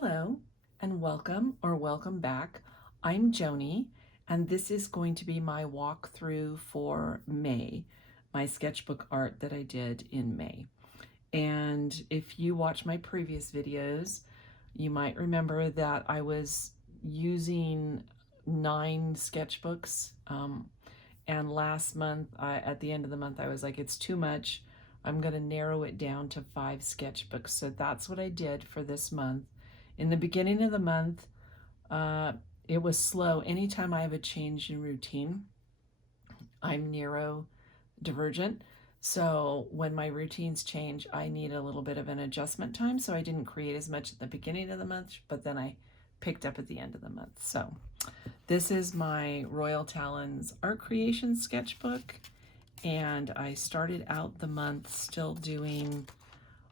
Hello and welcome or welcome back. I'm Joni and this is going to be my walkthrough for May, my sketchbook art that I did in May. And if you watch my previous videos, you might remember that I was using 9 sketchbooks. And last month, at the end of the month, I was like, it's too much. I'm going to narrow it down to 5 sketchbooks. So that's what I did for this month. In the beginning of the month, it was slow. Anytime I have a change in routine, I'm neurodivergent. So when my routines change, I need a little bit of an adjustment time. So I didn't create as much at the beginning of the month, but then I picked up at the end of the month. So this is my Royal Talons art creation sketchbook. And I started out the month still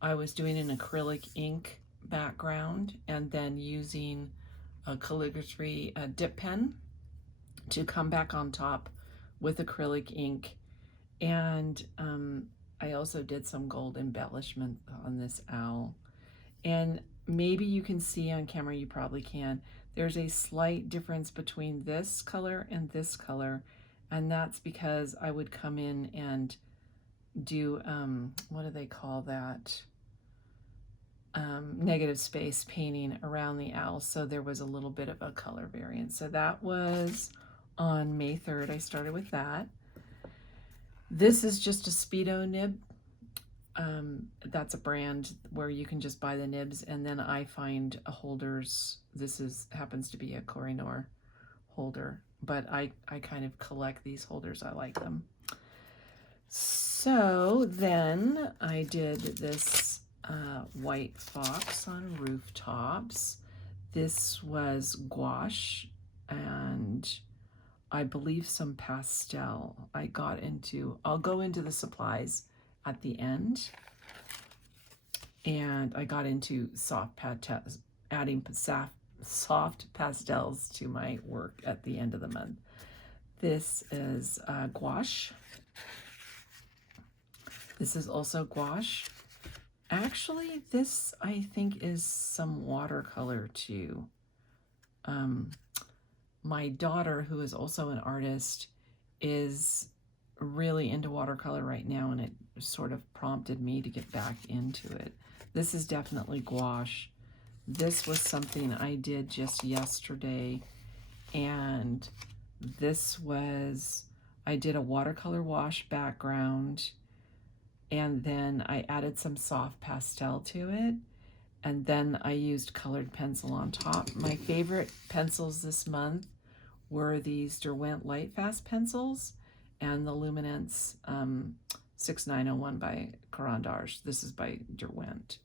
I was doing an acrylic ink background and then using a calligraphy dip pen to come back on top with acrylic ink. And I also did some gold embellishment on this owl. And maybe you can see on camera, you probably can, there's a slight difference between this color and this color. And that's because I would come in and do, what do they call that? Negative space painting around the owl. So there was a little bit of a color variance. So that was on May 3rd. I started with that. This is just a Speedo nib. That's a brand where you can just buy the nibs, and then I find holders. This happens to be a Kohinoor holder, but I kind of collect these holders. I like them. So then I did this white fox on rooftops. This was gouache and I believe some pastel. I'll go into the supplies at the end. And I got into adding soft pastels to my work at the end of the month. This is gouache. This is also gouache. Actually, this I think is some watercolor too. My daughter, who is also an artist, is really into watercolor right now, and it sort of prompted me to get back into it. This is definitely gouache. This was something I did just yesterday, and I did a watercolor wash background, and then I added some soft pastel to it, and then I used colored pencil on top. My favorite pencils this month were these Derwent Light Fast pencils and the Luminance 6901 by Caran d'Arche. This is by Derwent.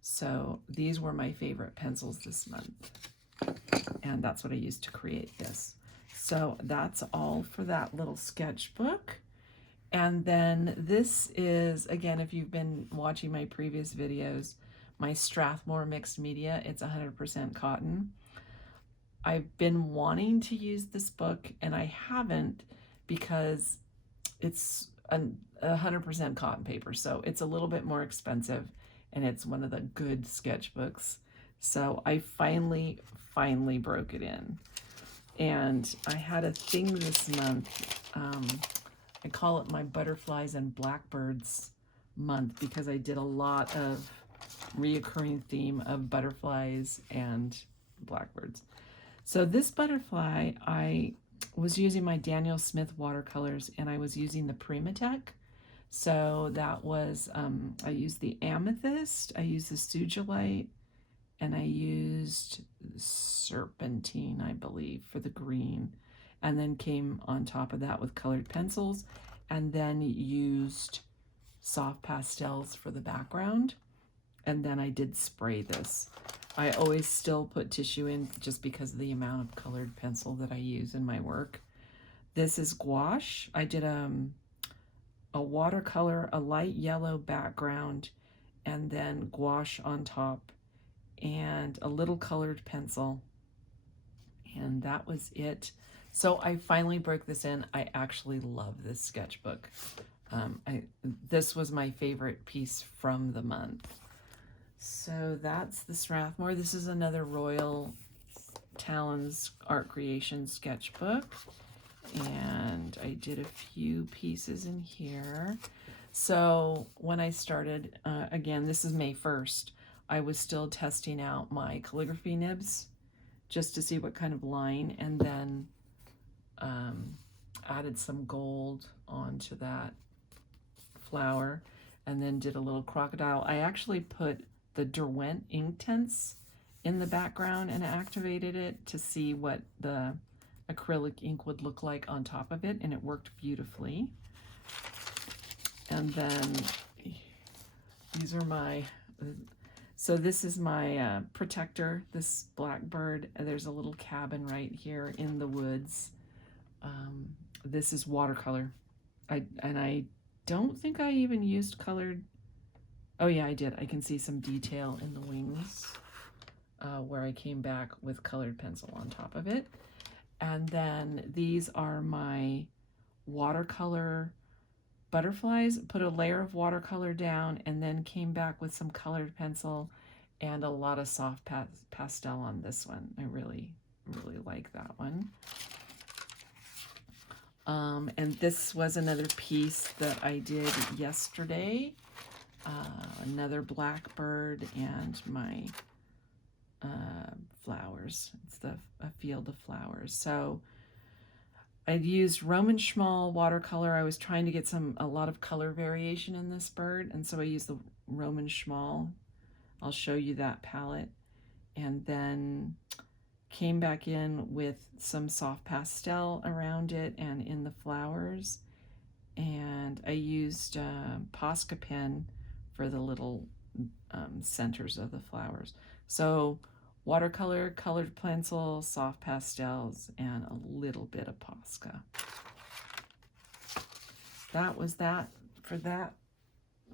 So these were my favorite pencils this month, and that's what I used to create this. So that's all for that little sketchbook. And then this is, again, if you've been watching my previous videos, my Strathmore mixed media. It's 100% cotton. I've been wanting to use this book and I haven't because it's 100% cotton paper. So it's a little bit more expensive and it's one of the good sketchbooks. So I finally broke it in. And I had a thing this month. I call it my butterflies and blackbirds month because I did a lot of reoccurring theme of butterflies and blackbirds. So this butterfly, I was using my Daniel Smith watercolors and I was using the Primatech. So that was, I used the amethyst, I used the sugilite, and I used serpentine, I believe, for the green. And then came on top of that with colored pencils, and then used soft pastels for the background. And then I did spray this. I always still put tissue in just because of the amount of colored pencil that I use in my work. This is gouache. I did a watercolor, a light yellow background, and then gouache on top, and a little colored pencil. And that was it. So I finally broke this in. I actually love this sketchbook. This was my favorite piece from the month. So that's the Strathmore. This is another Royal Talons Art Creation sketchbook. And I did a few pieces in here. So when I started, again, this is May 1st, I was still testing out my calligraphy nibs just to see what kind of line, and then added some gold onto that flower, and then did a little crocodile. I actually put the Derwent Inktense in the background and activated it to see what the acrylic ink would look like on top of it, and it worked beautifully. And then these are my, so this is my protector, this blackbird. There's a little cabin right here in the woods. This is watercolor. I don't think I even used colored. Oh yeah, I did. I can see some detail in the wings where I came back with colored pencil on top of it. And then these are my watercolor butterflies. Put a layer of watercolor down and then came back with some colored pencil and a lot of soft pastel on this one. I really, really like that one. And this was another piece that I did yesterday. Another blackbird and my flowers. It's a field of flowers. So I'd used Roman Schmal watercolor. I was trying to get a lot of color variation in this bird, and so I used the Roman Schmal. I'll show you that palette. And then came back in with some soft pastel around it and in the flowers. And I used Posca pen for the little centers of the flowers. So watercolor, colored pencil, soft pastels, and a little bit of Posca. That was that for that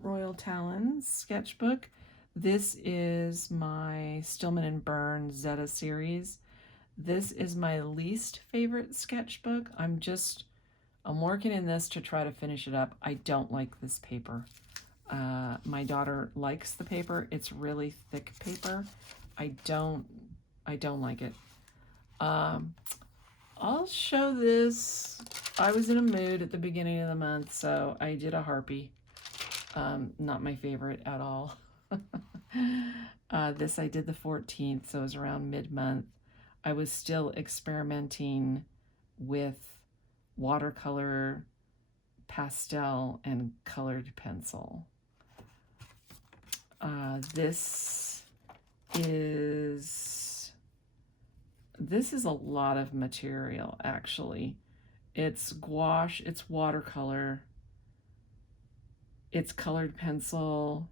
Royal Talons sketchbook. This is my Stillman and Byrne Zeta series. This is my least favorite sketchbook. I'm working in this to try to finish it up. I don't like this paper. My daughter likes the paper. It's really thick paper. I don't like it. I'll show this. I was in a mood at the beginning of the month, so I did a Harpy. Not my favorite at all. This I did the 14th, so it was around mid-month. I was still experimenting with watercolor, pastel, and colored pencil. This is a lot of material, actually. It's gouache, it's watercolor, it's colored pencil,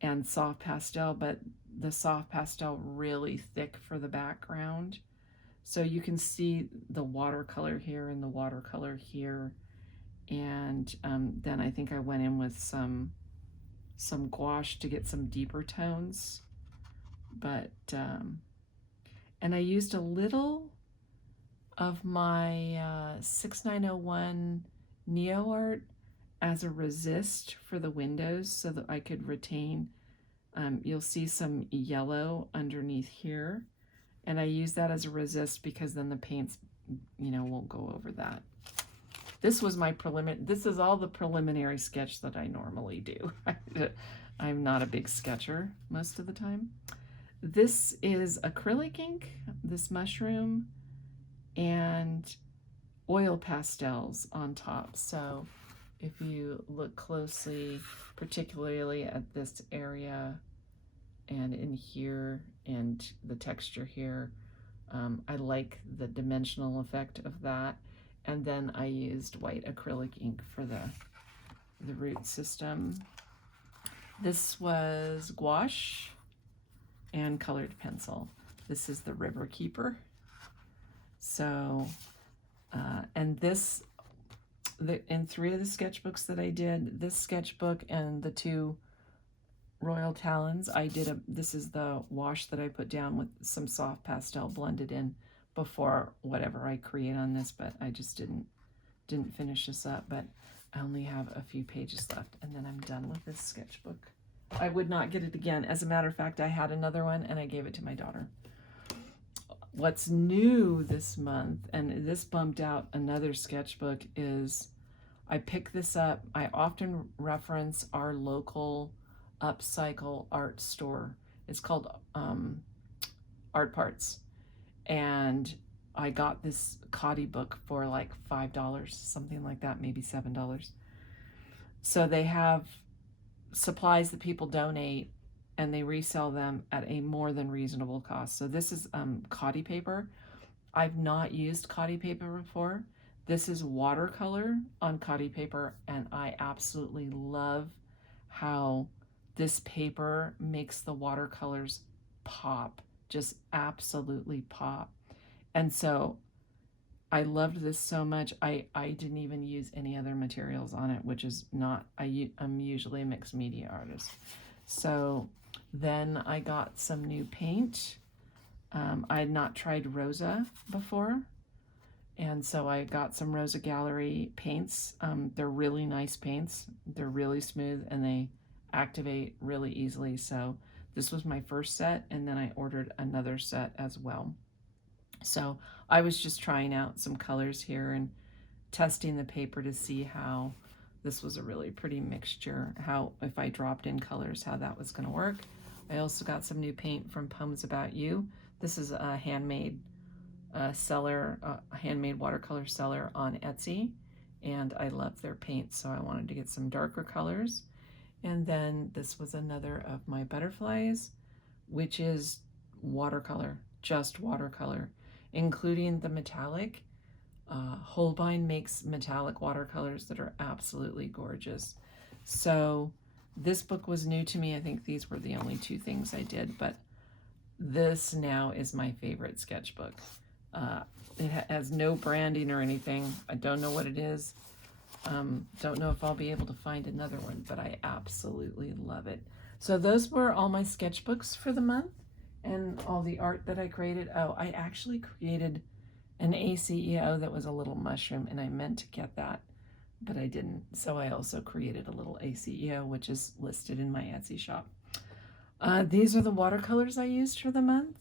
and soft pastel, but the soft pastel really thick for the background. So you can see the watercolor here and the watercolor here. And then I think I went in with some gouache to get some deeper tones. But, and I used a little of my 6901 Neo Art as a resist for the windows so that I could retain, you'll see some yellow underneath here. And I use that as a resist because then the paints, won't go over that. This was my this is all the preliminary sketch that I normally do. I'm not a big sketcher most of the time. This is acrylic ink, this mushroom, and oil pastels on top. So if you look closely, particularly at this area and in here and the texture here, I like the dimensional effect of that. And then I used white acrylic ink for the root system. This was gouache and colored pencil. This is the River Keeper. So, and this, in 3 of the sketchbooks that I did, this sketchbook and the 2 Royal Talons, this is the wash that I put down with some soft pastel blended in before whatever I create on this, but I just didn't finish this up, but I only have a few pages left and then I'm done with this sketchbook. I would not get it again. As a matter of fact, I had another one and I gave it to my daughter. What's new this month, and this bumped out another sketchbook, is I picked this up. I often reference our local upcycle art store. It's called Art Parts. And I got this Cotty book for like $5, something like that, maybe $7. So they have supplies that people donate and they resell them at a more than reasonable cost. So this is Cotty paper. I've not used Cotty paper before. This is watercolor on Cotty paper, and I absolutely love how this paper makes the watercolors pop, just absolutely pop. And so I loved this so much. I didn't even use any other materials on it, which is not, I'm usually a mixed media artist. So then I got some new paint. I had not tried Rosa before. And so I got some Rosa Gallery paints. They're really nice paints. They're really smooth and they activate really easily. So this was my first set, and then I ordered another set as well. So I was just trying out some colors here and testing the paper to see how this was a really pretty mixture, how if I dropped in colors, how that was going to work. I also got some new paint from Poems About You. This is a handmade seller, handmade watercolor seller on Etsy, and I love their paint, so I wanted to get some darker colors. And then this was another of my butterflies, which is watercolor, just watercolor, including the metallic. Holbein makes metallic watercolors that are absolutely gorgeous. So this book was new to me. I think these were the only two things I did, but this now is my favorite sketchbook. It has no branding or anything. I don't know what it is. Don't know if I'll be able to find another one, but I absolutely love it. So those were all my sketchbooks for the month and all the art that I created. Oh, I actually created an ACEO that was a little mushroom, and I meant to get that, but I didn't. So I also created a little ACEO, which is listed in my Etsy shop. These are the watercolors I used for the month.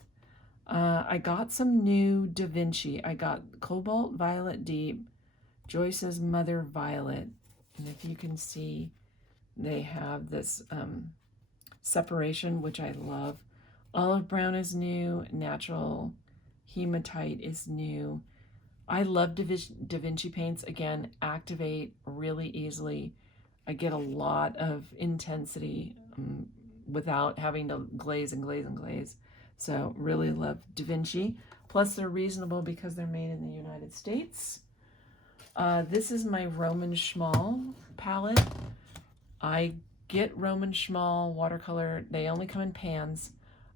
I got some new Da Vinci. I got Cobalt Violet Deep, Joyce's Mother Violet, and if you can see, they have this separation, which I love. Olive Brown is new. Natural Hematite is new. I love Da Vinci paints. Again, activate really easily. I get a lot of intensity without having to glaze and glaze and glaze. So really love Da Vinci. Plus they're reasonable because they're made in the United States. This is my Roman Schmal palette. I get Roman Schmal watercolor. They only come in pans.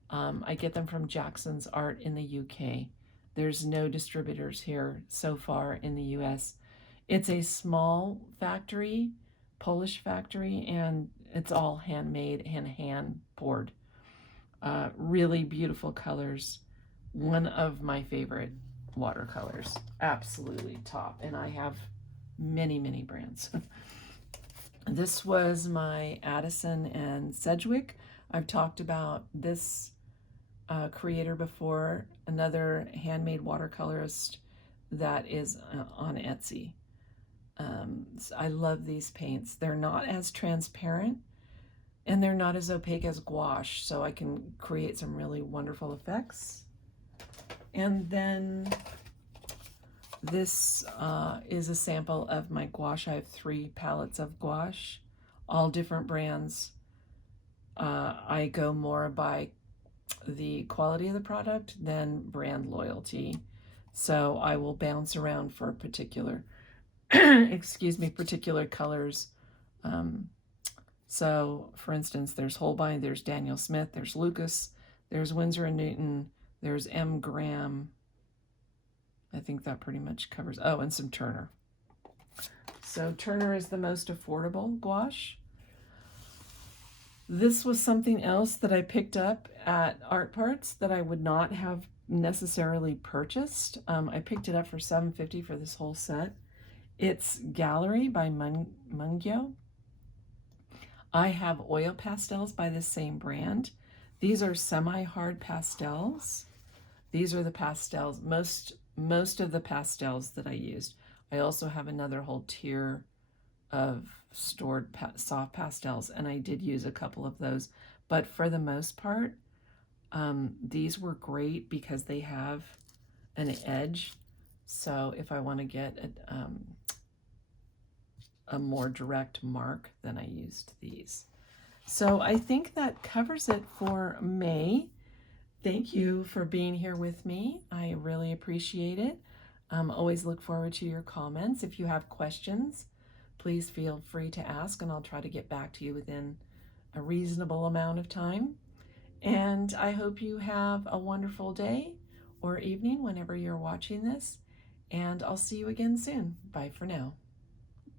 I get them from Jackson's Art in the UK. There's no distributors here so far in the US. It's a small factory, Polish factory, and it's all handmade and hand poured. Really beautiful colors. One of my favorite watercolors. Absolutely top. And I have many, many brands. This was my Addison and Sedgwick. I've talked about this creator before, another handmade watercolorist that is on Etsy. So I love these paints. They're not as transparent and they're not as opaque as gouache, so I can create some really wonderful effects. And then this is a sample of my gouache. I have 3 palettes of gouache, all different brands. I go more by the quality of the product than brand loyalty. So I will bounce around for particular, excuse me, particular colors. So for instance, there's Holbein, there's Daniel Smith, there's Lucas, there's Winsor & Newton, there's M. Graham. I think that pretty much covers, oh, and some Turner. So Turner is the most affordable gouache. This was something else that I picked up at Art Parts that I would not have necessarily purchased. I picked it up for $7.50 for this whole set. It's Gallery by Mungyo. I have oil pastels by the same brand. These are semi-hard pastels. These are the pastels, most of the pastels that I used. I also have another whole tier of stored soft pastels, and I did use a couple of those. But for the most part, these were great because they have an edge. So if I want to get a more direct mark, then I used these. So I think that covers it for May. Thank you for being here with me. I really appreciate it. Always look forward to your comments. If you have questions, please feel free to ask, and I'll try to get back to you within a reasonable amount of time. And I hope you have a wonderful day or evening whenever you're watching this. And I'll see you again soon. Bye for now.